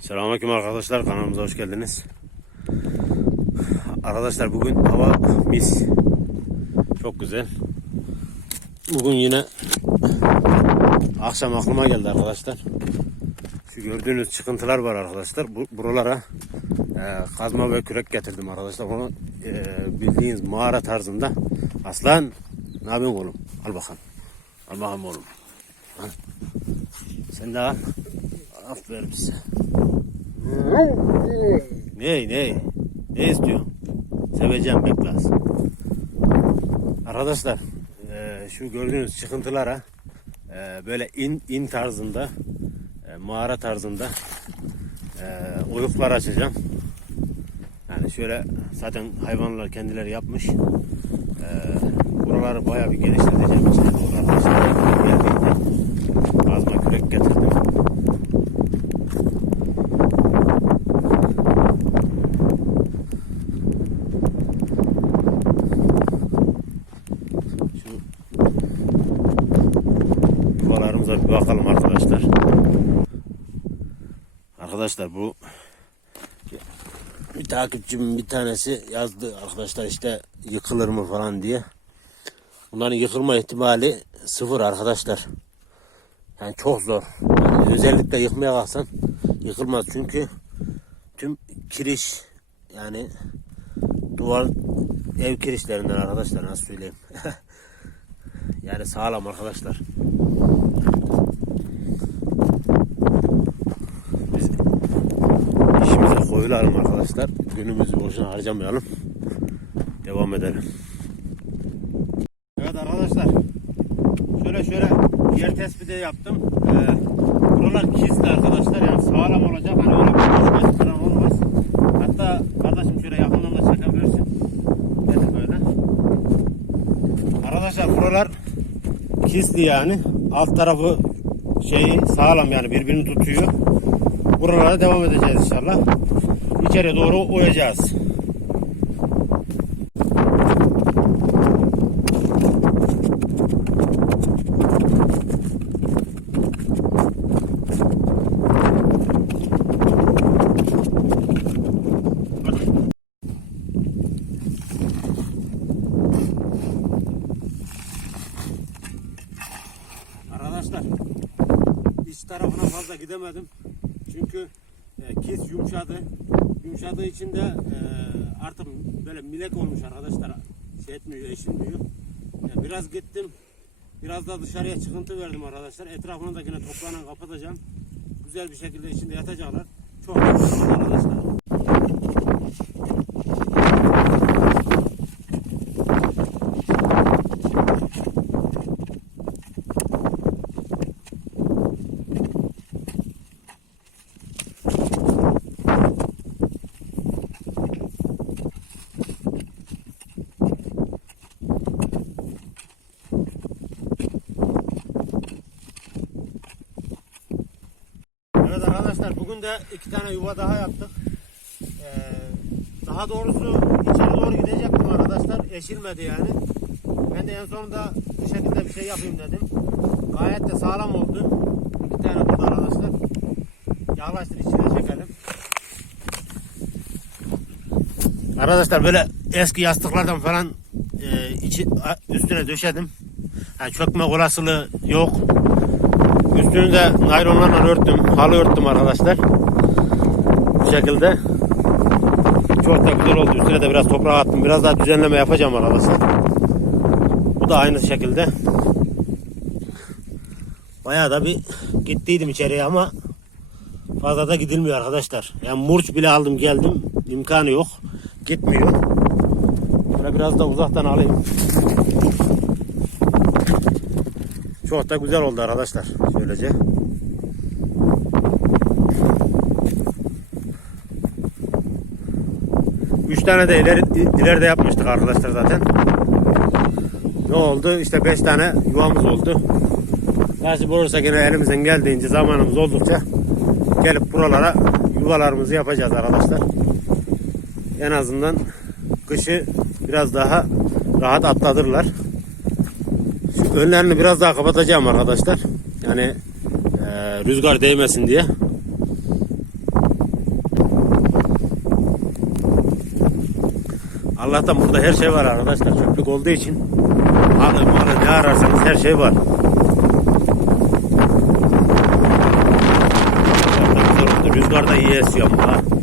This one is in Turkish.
Selamünaleyküm arkadaşlar kanalımıza hoş geldiniz. Arkadaşlar bugün hava mis. Çok güzel. Bugün yine akşam aklıma geldi arkadaşlar. Şu gördüğünüz çıkıntılar var arkadaşlar. Bu, buralara e, kazma ve kürek getirdim arkadaşlar. Onu e, bildiğiniz mağara tarzında. Aslan ne yapıyorsun oğlum? Al bakalım. Al bakalım oğlum. Sen de al. Aferin size. Ne ne? Ne istiyor? Seveceğim beklas. Arkadaşlar eee, şu gördüğünüz çıkıntılara eee, böyle in in tarzında eee, mağara tarzında eee oyuklar açacağım. Yani şöyle zaten hayvanlar kendileri yapmış. Buraları bayağı bir genişleteceğim. arkadaşlar. Geldiğinde kazma kürek getirdim. Şu yuvalarımıza bir bakalım arkadaşlar. Arkadaşlar bu bir takipçimin bir tanesi yazdı arkadaşlar işte yıkılır mı falan diye. Bunların yıkılma ihtimali sıfır arkadaşlar. Yani çok zor. Yani özellikle yıkmaya kalksan yıkılmaz çünkü tüm kiriş yani duvar ev kirişlerinden arkadaşlar nasıl söyleyeyim. yani sağlam arkadaşlar. Biz işimize koyulalım arkadaşlar. Günümüzü boşuna harcamayalım. Devam edelim. Evet arkadaşlar. Şöyle şöyle yer tespiti yaptım. Ee, buralar kizli arkadaşlar. Yani sağlam olacak. Hani öyle bir düşmez falan olmaz. Hatta kardeşim şöyle yakından da çekebilirsin. Getir böyle. Arkadaşlar buralar kisli yani. Alt tarafı şeyi sağlam yani birbirini tutuyor. Buralara devam edeceğiz inşallah. İçeri doğru oyacağız. Arkadaşlar iç tarafına fazla gidemedim. Çünkü e, kes yumuşadı. Yumuşadığı için de e, artık böyle milek olmuş arkadaşlar. Şey etmiyor, eşilmiyor. Ya biraz gittim. Biraz da dışarıya çıkıntı verdim arkadaşlar. Etrafını da yine toprağına kapatacağım. Güzel bir şekilde içinde yatacaklar. Çok güzel arkadaşlar. Evet arkadaşlar bugün de iki tane yuva daha yaptık. Ee, daha doğrusu içeri doğru gidecektim arkadaşlar. Eşilmedi yani. Ben de en sonunda bu şekilde bir şey yapayım dedim. Gayet de sağlam oldu. İki tane burada arkadaşlar. Yaklaştır içine çekelim. Arkadaşlar böyle eski yastıklardan falan e, içi, üstüne döşedim. Yani çökme olasılığı yok. Üstünü de naylonlarla örttüm. Halı örttüm arkadaşlar. Bu şekilde. Çok da güzel oldu. Üstüne de biraz toprak attım. Biraz daha düzenleme yapacağım arkadaşlar. Bu da aynı şekilde. Bayağı da bir gittiydim içeriye ama fazla da gidilmiyor arkadaşlar. Yani murç bile aldım geldim. İmkanı yok. Gitmiyor. Böyle biraz da uzaktan alayım. Çok da güzel oldu arkadaşlar. Şöylece. Üç tane de ileri, ileride yapmıştık arkadaşlar zaten. Ne oldu? İşte beş tane yuvamız oldu. Nasip olursa yine elimizden geldiğince zamanımız oldukça gelip buralara yuvalarımızı yapacağız arkadaşlar. En azından kışı biraz daha rahat atlatırlar önlerini biraz daha kapatacağım arkadaşlar. Yani e, rüzgar değmesin diye. Allah'tan burada her şey var arkadaşlar. Çöplük olduğu için halı malı ne ararsanız her şey var. Rüzgar da iyi esiyor ama.